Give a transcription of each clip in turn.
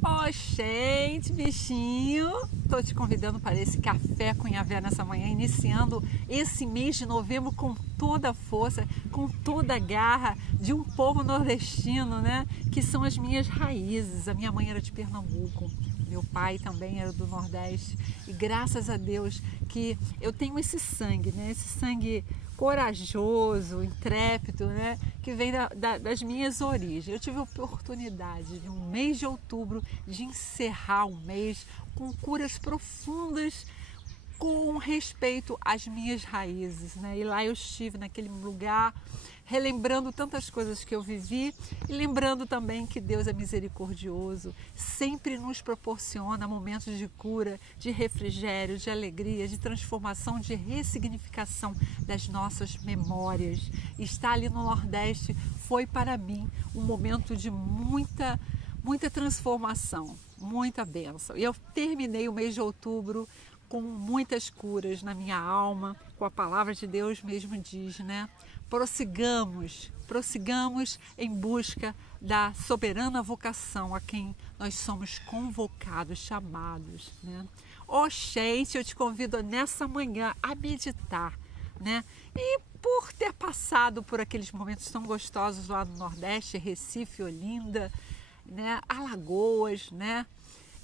Ó, gente, bichinho, tô te convidando para esse café com Yahvé nessa manhã, iniciando esse mês de novembro com toda a força, com toda a garra de um povo nordestino, né? Que são as minhas raízes. A minha mãe era de Pernambuco, meu pai também era do Nordeste e graças a Deus que eu tenho esse sangue, né? Esse sangue corajoso, intrépido, né? Que vem das minhas origens. Eu tive a oportunidade de um mês de outubro de encerrar o mês com curas profundas com respeito às minhas raízes, né? E lá eu estive naquele lugar relembrando tantas coisas que eu vivi e lembrando também que Deus é misericordioso, sempre nos proporciona momentos de cura, de refrigério, de alegria, de transformação, de ressignificação das nossas memórias. E estar ali no Nordeste foi para mim um momento de muita transformação, muita bênção. E eu terminei o mês de outubro com muitas curas na minha alma, com a palavra de Deus mesmo diz, né? Prossigamos em busca da soberana vocação a quem nós somos convocados, chamados, né? Ó, gente, eu te convido nessa manhã a meditar, né? E por ter passado por aqueles momentos tão gostosos lá no Nordeste, Recife, Olinda, né? Alagoas, né?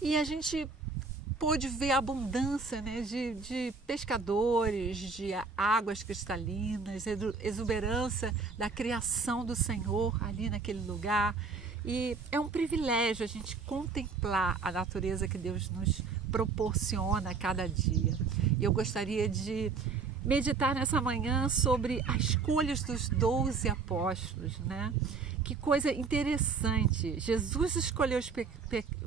E a gente pôde ver a abundância, né, de pescadores, de águas cristalinas, exuberância da criação do Senhor ali naquele lugar. E é um privilégio a gente contemplar a natureza que Deus nos proporciona a cada dia. E eu gostaria de meditar nessa manhã sobre as escolhas dos 12 apóstolos, né? Que coisa interessante. Jesus escolheu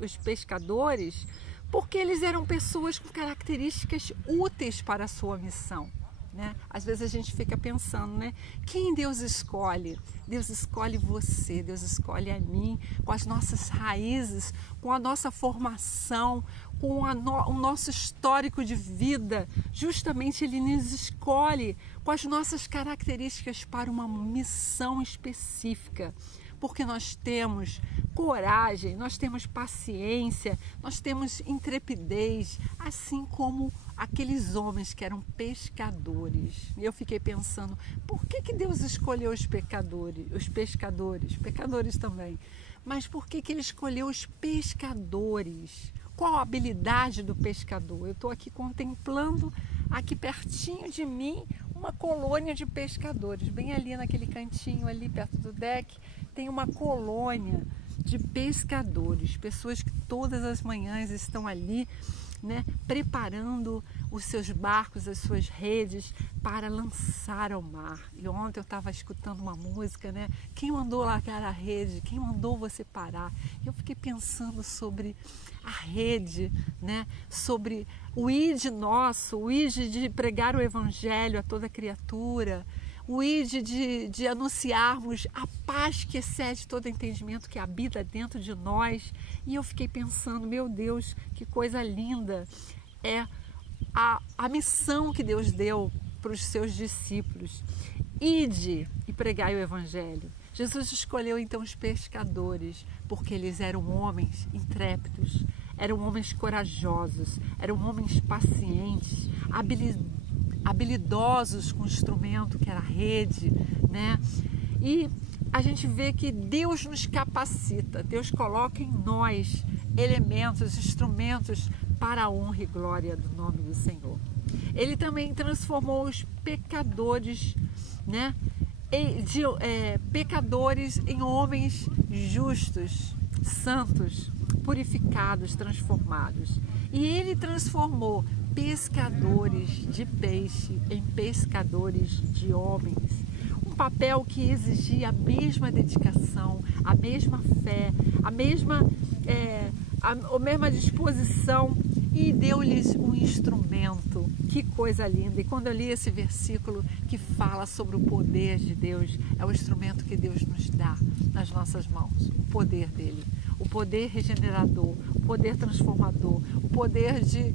os pescadores porque eles eram pessoas com características úteis para a sua missão, né? Às vezes a gente fica pensando, né? Quem Deus escolhe? Deus escolhe você, Deus escolhe a mim, com as nossas raízes, com a nossa formação, com o nosso histórico de vida. Justamente Ele nos escolhe com as nossas características para uma missão específica. Porque nós temos coragem, nós temos paciência, nós temos intrepidez, assim como aqueles homens que eram pescadores. E eu fiquei pensando, por que Deus escolheu os pescadores também, mas por que Ele escolheu os pescadores? Qual a habilidade do pescador? Eu estou aqui contemplando, aqui pertinho de mim, uma colônia de pescadores, bem ali naquele cantinho ali perto do deck, tem uma colônia de pescadores, pessoas que todas as manhãs estão ali, né, preparando os seus barcos, as suas redes para lançar ao mar. E ontem eu estava escutando uma música, né? Quem mandou largar a rede? Quem mandou você parar? E eu fiquei pensando sobre a rede, né? Sobre o id nosso, o id de pregar o evangelho a toda criatura, o id de anunciarmos a paz que excede todo entendimento que habita dentro de nós. E eu fiquei pensando, meu Deus, que coisa linda é a missão que Deus deu para os seus discípulos. Ide e pregai o evangelho. Jesus escolheu então os pescadores porque eles eram homens intrépidos, eram homens corajosos, eram homens pacientes, habilidosos com o instrumento que era a rede, né? E a gente vê que Deus nos capacita, Deus coloca em nós elementos, instrumentos para a honra e glória do nome do Senhor. Ele também transformou os pecadores, né? Pecadores em homens justos, santos, purificados, transformados. E Ele transformou pescadores de peixe em pescadores de homens. Um papel que exigia a mesma dedicação, a mesma fé, a mesma disposição, e deu-lhes um instrumento. Que coisa linda! E quando eu li esse versículo que fala sobre o poder de Deus, é o instrumento que Deus nos dá nas nossas mãos, o poder dele, o poder regenerador, o poder transformador, o poder de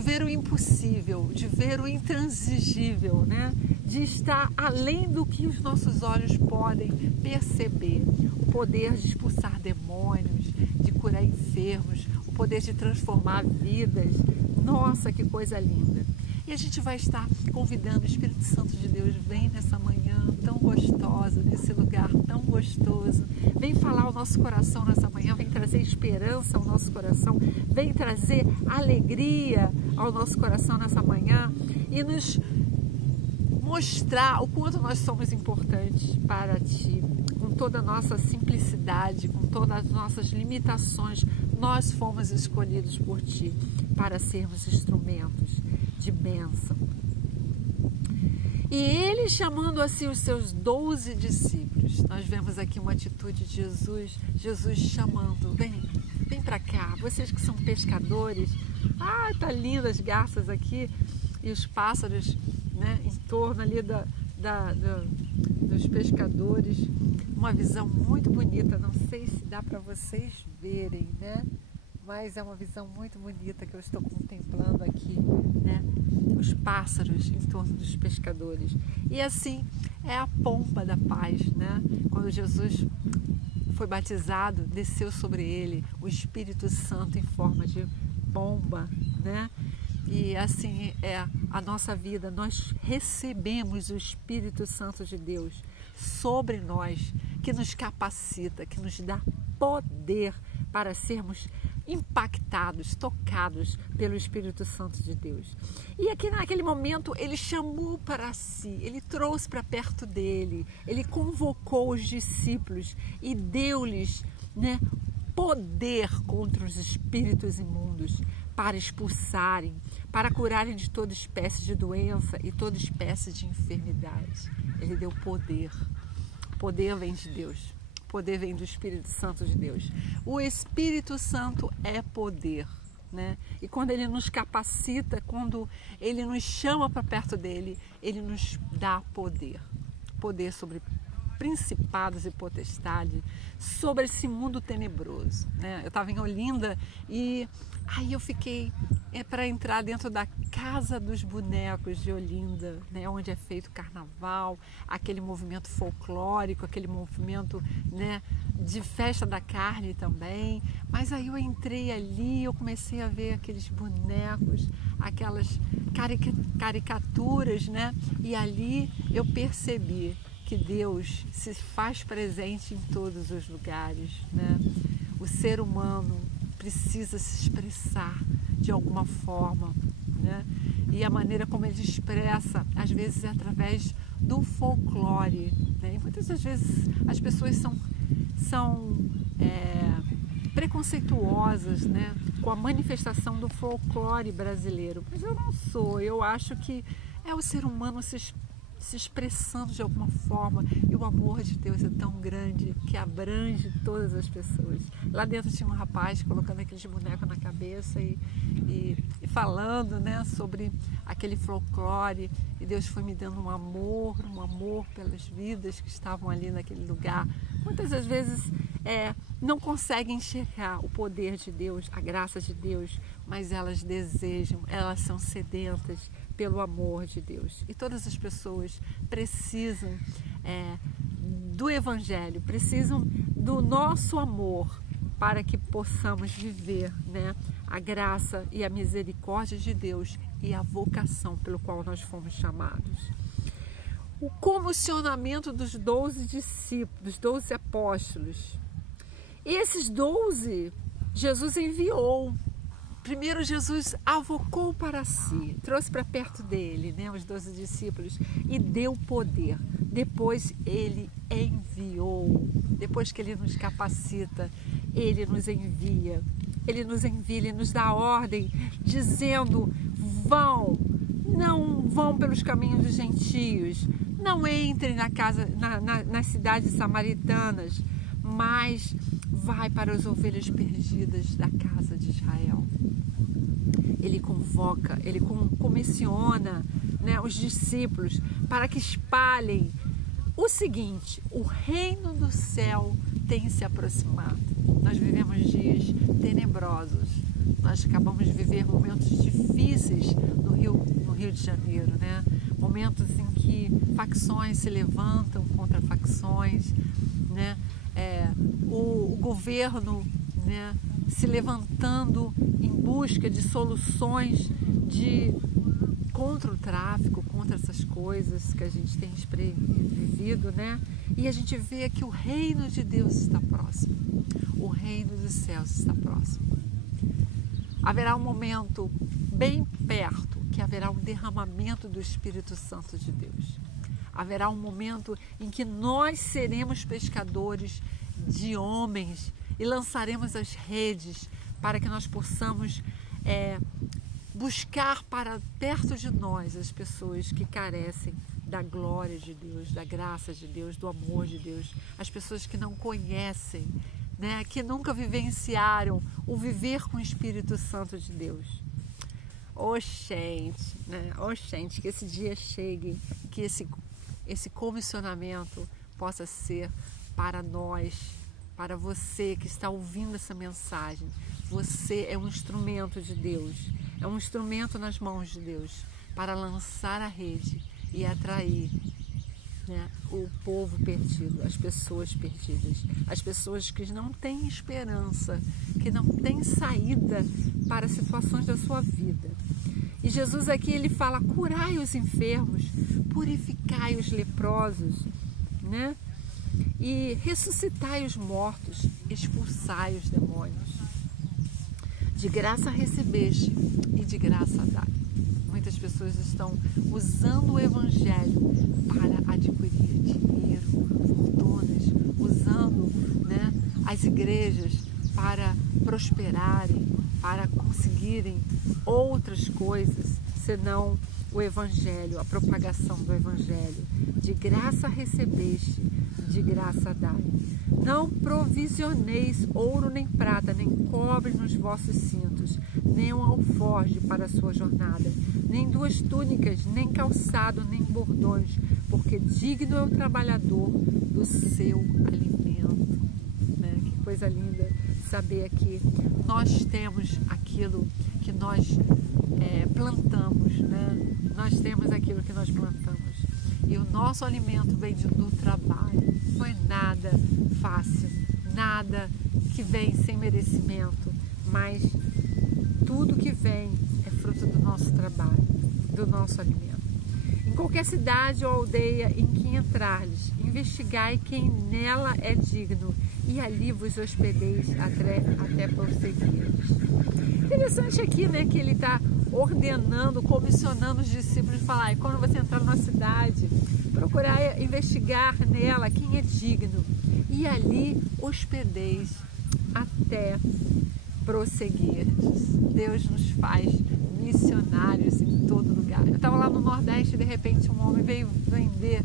ver o impossível, de ver o intransigível, né? De estar além do que os nossos olhos podem perceber, o poder de expulsar demônios, de curar enfermos, o poder de transformar vidas. Nossa, que coisa linda! E a gente vai estar convidando o Espírito Santo de Deus, vem nessa manhã tão gostosa, nesse lugar tão gostoso. Vem falar ao nosso coração nessa manhã, vem trazer esperança ao nosso coração, vem trazer alegria ao nosso coração nessa manhã e nos mostrar o quanto nós somos importantes para Ti. Com toda a nossa simplicidade, com todas as nossas limitações, nós fomos escolhidos por Ti para sermos instrumentos de bênção. E Ele chamando assim os seus 12 discípulos, nós vemos aqui uma atitude de Jesus chamando, vem para cá, vocês que são pescadores, tá lindo as garças aqui e os pássaros, né, em torno ali dos pescadores, uma visão muito bonita, não sei se dá para vocês verem, né? Mas é uma visão muito bonita que eu estou contemplando aqui, né? Os pássaros em torno dos pescadores. E assim é a pomba da paz, né? Quando Jesus foi batizado, desceu sobre ele o Espírito Santo em forma de pomba, né? E assim é a nossa vida, nós recebemos o Espírito Santo de Deus sobre nós, que nos capacita, que nos dá poder para sermos impactados, tocados pelo Espírito Santo de Deus. E aqui naquele momento ele chamou para si, ele trouxe para perto dele, ele convocou os discípulos e deu-lhes, né, poder contra os espíritos imundos para expulsarem, para curarem de toda espécie de doença e toda espécie de enfermidade. Ele deu poder. Poder vem de Deus. Poder vem do Espírito Santo de Deus. O Espírito Santo é poder, né? E quando Ele nos capacita, quando Ele nos chama para perto dEle, Ele nos dá poder. Poder sobre principados e potestades, sobre esse mundo tenebroso, né? Eu estava em Olinda e aí eu fiquei para entrar dentro da Casa dos Bonecos de Olinda, né, onde é feito carnaval, aquele movimento folclórico, aquele movimento, né, de festa da carne também. Mas aí eu entrei ali, eu comecei a ver aqueles bonecos, aquelas caricaturas, né? E ali eu percebi que Deus se faz presente em todos os lugares, né? O ser humano precisa se expressar de alguma forma, né? E a maneira como ele expressa, às vezes é através do folclore, né? E muitas das vezes as pessoas são preconceituosas, né, com a manifestação do folclore brasileiro. Mas eu não sou, eu acho que é o ser humano se expressando de alguma forma, e o amor de Deus é tão grande que abrange todas as pessoas. Lá dentro tinha um rapaz colocando aqueles bonecos na cabeça e falando, né, sobre aquele folclore, e Deus foi me dando um amor pelas vidas que estavam ali naquele lugar. Muitas das vezes não conseguem enxergar o poder de Deus, a graça de Deus, mas elas desejam, elas são sedentas pelo amor de Deus. E todas as pessoas precisam do Evangelho, precisam do nosso amor para que possamos viver, né, a graça e a misericórdia de Deus e a vocação pelo qual nós fomos chamados. O comissionamento dos 12 discípulos, dos 12 apóstolos. E esses 12, Jesus enviou. Primeiro Jesus avocou para si, trouxe para perto dele, né, os 12 discípulos e deu poder. Depois ele enviou, depois que ele nos capacita, ele nos envia, ele nos dá ordem, dizendo: não vão pelos caminhos dos gentios, não entrem nas cidades samaritanas, mas vai para as ovelhas perdidas da casa de Israel. Ele convoca, ele comissiona, né, os discípulos para que espalhem o seguinte: o reino do céu tem se aproximado. Nós vivemos dias tenebrosos, nós acabamos de viver momentos difíceis no Rio de Janeiro, né? Momentos em que facções se levantam contra facções, né? O governo, né, se levantando em busca de soluções contra o tráfico, contra essas coisas que a gente tem vivido, né? E a gente vê que o reino de Deus está próximo, o reino dos céus está próximo. Haverá um momento bem perto que haverá um derramamento do Espírito Santo de Deus. Haverá um momento em que nós seremos pescadores de homens e lançaremos as redes para que nós possamos buscar para perto de nós as pessoas que carecem da glória de Deus, da graça de Deus, do amor de Deus, as pessoas que não conhecem, né, que nunca vivenciaram o viver com o Espírito Santo de Deus. Gente, né? Gente, que esse dia chegue, que esse comissionamento possa ser para nós, para você que está ouvindo essa mensagem. Você é um instrumento de Deus, é um instrumento nas mãos de Deus para lançar a rede e atrair, né, o povo perdido, as pessoas perdidas, as pessoas que não têm esperança, que não têm saída para as situações da sua vida. E Jesus aqui ele fala: curai os enfermos, purificai os leprosos, né? E ressuscitai os mortos, expulsai os demônios. De graça recebeste e de graça dai. Muitas pessoas estão usando o Evangelho para adquirir dinheiro, fortunas, usando, né, as igrejas para prosperarem, para conseguirem outras coisas, senão o Evangelho, a propagação do Evangelho. De graça recebeste, de graça dai. Não provisioneis ouro nem prata, nem cobre nos vossos cintos, nem um alforje para a sua jornada, nem duas túnicas, nem calçado, nem bordões, porque digno é o trabalhador do seu alimento. Né? Que coisa linda saber que nós temos aquilo que nós plantamos, né? Nós temos aquilo que nós plantamos. E o nosso alimento vem do trabalho. Não é nada fácil, nada que vem sem merecimento, mas tudo que vem é fruto do nosso trabalho, do nosso alimento. Em qualquer cidade ou aldeia em que entrardes, investigai quem nela é digno, e ali vos hospedeis até prosseguirdes. Interessante aqui, né, que ele está ordenando, comissionando os discípulos de falar: e quando você entrar numa cidade, procurar investigar nela quem é digno, e ali hospedeis até prosseguirdes. Deus nos faz missionários em todo lugar. Eu estava lá no Nordeste e de repente um homem veio vender,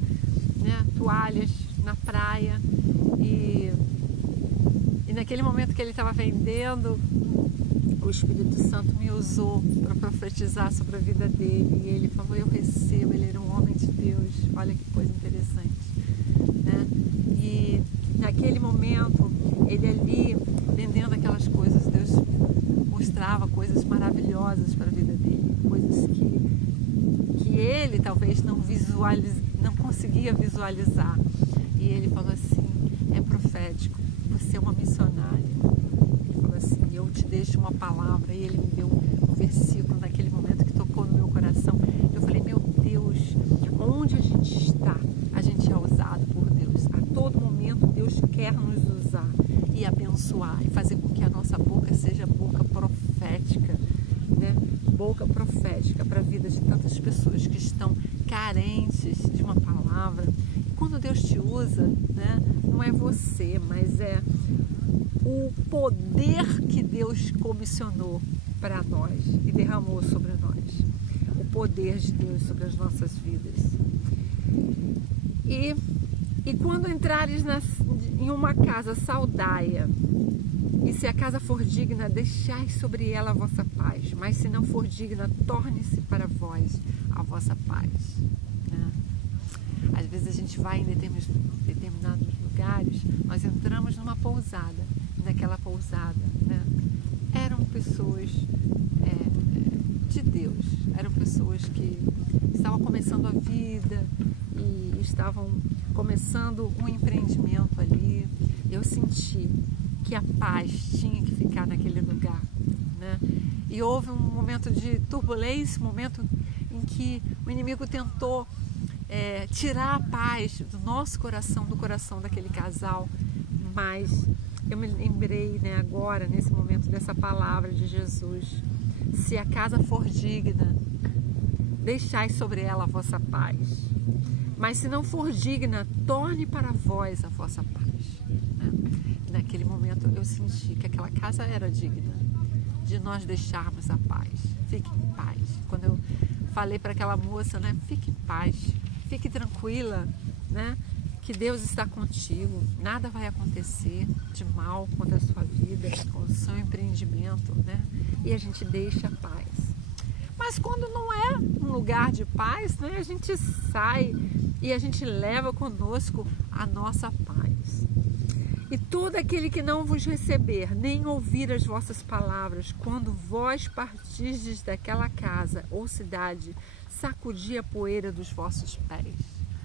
né, toalhas na praia, e naquele momento que ele estava vendendo, o Espírito Santo me usou para profetizar sobre a vida dele, e ele falou: eu recebo. Ele era um homem de Deus. Olha que coisa interessante, né? E naquele momento, ele ali vendendo aquelas coisas, Deus mostrava coisas maravilhosas para a vida dele, coisas que ele talvez não conseguia visualizar. E ele falou assim: é profético, você é uma missionária. Ele falou assim: eu te deixo uma palavra. E ele me deu um versículo naquele momento que tocou no meu coração. Eu falei: meu Deus, onde a gente está, a gente é usado por Deus. A todo momento Deus quer nos usar e abençoar e fazer com que a nossa boca seja boca profética, né? Boca profética para a vida de tantas pessoas que estão carentes de uma palavra. E quando Deus te usa, né, não é você, mas é o poder que Deus comissionou para nós e derramou sobre nós. O poder de Deus sobre as nossas vidas. E quando entrares em uma casa, saudai-a. E se a casa for digna, deixai sobre ela a vossa paz. Mas se não for digna, torne-se para vós a vossa paz. Né? Às vezes a gente vai em determinados lugares, nós entramos numa pousada. E naquela pousada, né, eram pessoas de Deus. Eram pessoas que estavam começando a vida e estavam começando um empreendimento ali. Eu senti que a paz tinha que ficar naquele e houve um momento de turbulência, um momento em que o inimigo tentou tirar a paz do nosso coração, do coração daquele casal, mas eu me lembrei, né, agora, nesse momento, dessa palavra de Jesus: se a casa for digna, deixai sobre ela a vossa paz, mas se não for digna, torne para vós a vossa paz. Naquele momento eu senti que aquela casa era digna de nós deixarmos a paz. Fique em paz. Quando eu falei para aquela moça, né, fique em paz, fique tranquila, né, que Deus está contigo, nada vai acontecer de mal contra a sua vida, com o seu empreendimento, né, e a gente deixa a paz. Mas quando não é um lugar de paz, né, a gente sai e a gente leva conosco a nossa paz. E todo aquele que não vos receber, nem ouvir as vossas palavras, quando vós partirdes daquela casa ou cidade, sacudi a poeira dos vossos pés.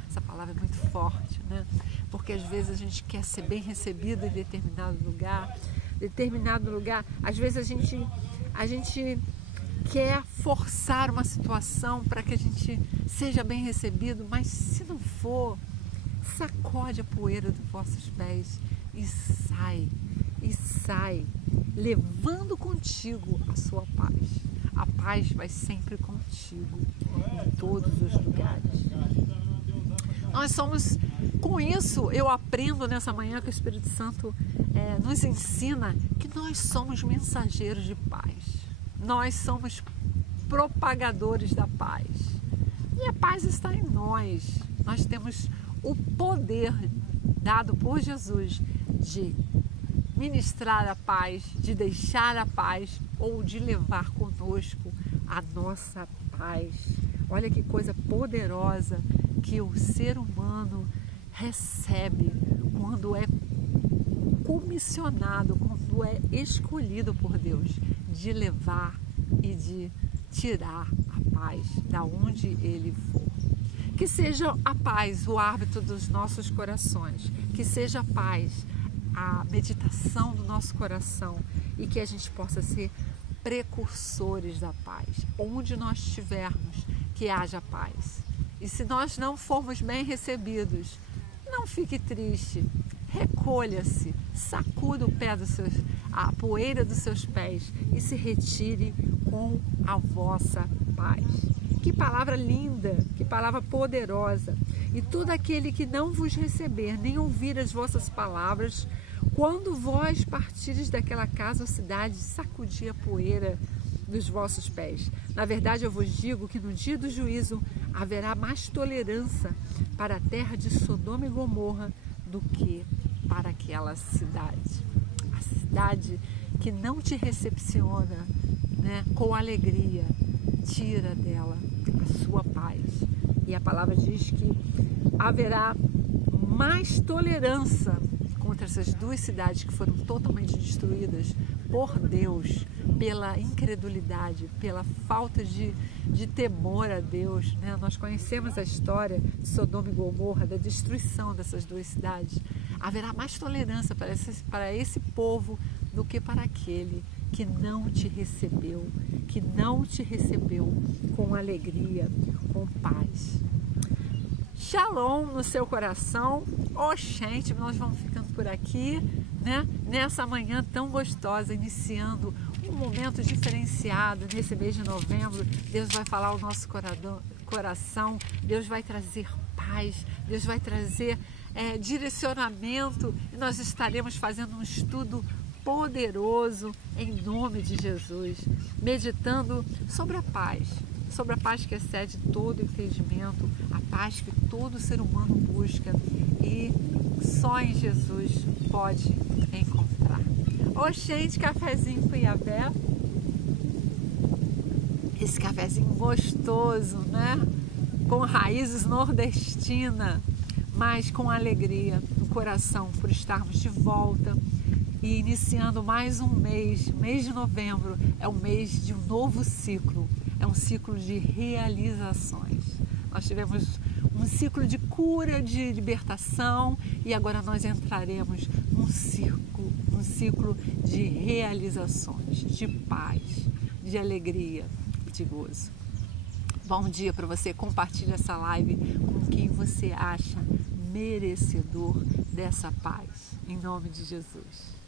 Essa palavra é muito forte, né? Porque às vezes a gente quer ser bem recebido em determinado lugar. Às vezes a gente quer forçar uma situação para que a gente seja bem recebido, mas se não for, sacode a poeira dos vossos pés e sai, levando contigo a sua paz. A paz vai sempre contigo, em todos os lugares. Nós somos, com isso, eu aprendo nessa manhã que o Espírito Santo nos ensina que nós somos mensageiros de paz. Nós somos propagadores da paz. E a paz está em nós. Nós temos o poder dado por Jesus de ministrar a paz, de deixar a paz ou de levar conosco a nossa paz. Olha que coisa poderosa que o ser humano recebe quando é comissionado, quando é escolhido por Deus, de levar e de tirar a paz da onde ele for. Que seja a paz o árbitro dos nossos corações, que seja a paz a meditação do nosso coração e que a gente possa ser precursores da paz. Onde nós estivermos, que haja paz. E se nós não formos bem recebidos, não fique triste, recolha-se, sacuda a poeira dos seus pés e se retire com a vossa paz. Que palavra linda, que palavra poderosa. E todo aquele que não vos receber, nem ouvir as vossas palavras, quando vós partires daquela casa ou cidade, sacudi a poeira dos vossos pés. Na verdade, eu vos digo que no dia do juízo haverá mais tolerância para a terra de Sodoma e Gomorra do que para aquela cidade. A cidade que não te recepciona, né, com alegria, tira dela a sua paz. E a palavra diz que haverá mais tolerância contra essas duas cidades que foram totalmente destruídas por Deus, pela incredulidade, pela falta de temor a Deus, né? Nós conhecemos a história de Sodoma e Gomorra, da destruição dessas duas cidades. Haverá mais tolerância para esse povo do que para aquele que não te recebeu, com alegria, com paz. Shalom no seu coração. Gente, nós vamos ficando por aqui, né? Nessa manhã tão gostosa, iniciando um momento diferenciado nesse mês de novembro. Deus vai falar ao nosso coração, Deus vai trazer paz, Deus vai trazer direcionamento, e nós estaremos fazendo um estudo poderoso em nome de Jesus, meditando sobre a paz que excede todo entendimento, a paz que todo ser humano busca e só em Jesus pode encontrar. Gente, cafezinho Cuiabé, esse cafezinho gostoso, né? Com raízes nordestinas, mas com alegria no coração por estarmos de volta e iniciando mais um mês de novembro. É um mês de um novo ciclo, é um ciclo de realizações. Nós tivemos um ciclo de cura, de libertação, e agora nós entraremos num ciclo de realizações, de paz. de alegria e de gozo. Bom dia para você. Compartilhe essa live com quem você acha merecedor dessa paz. Em nome de Jesus.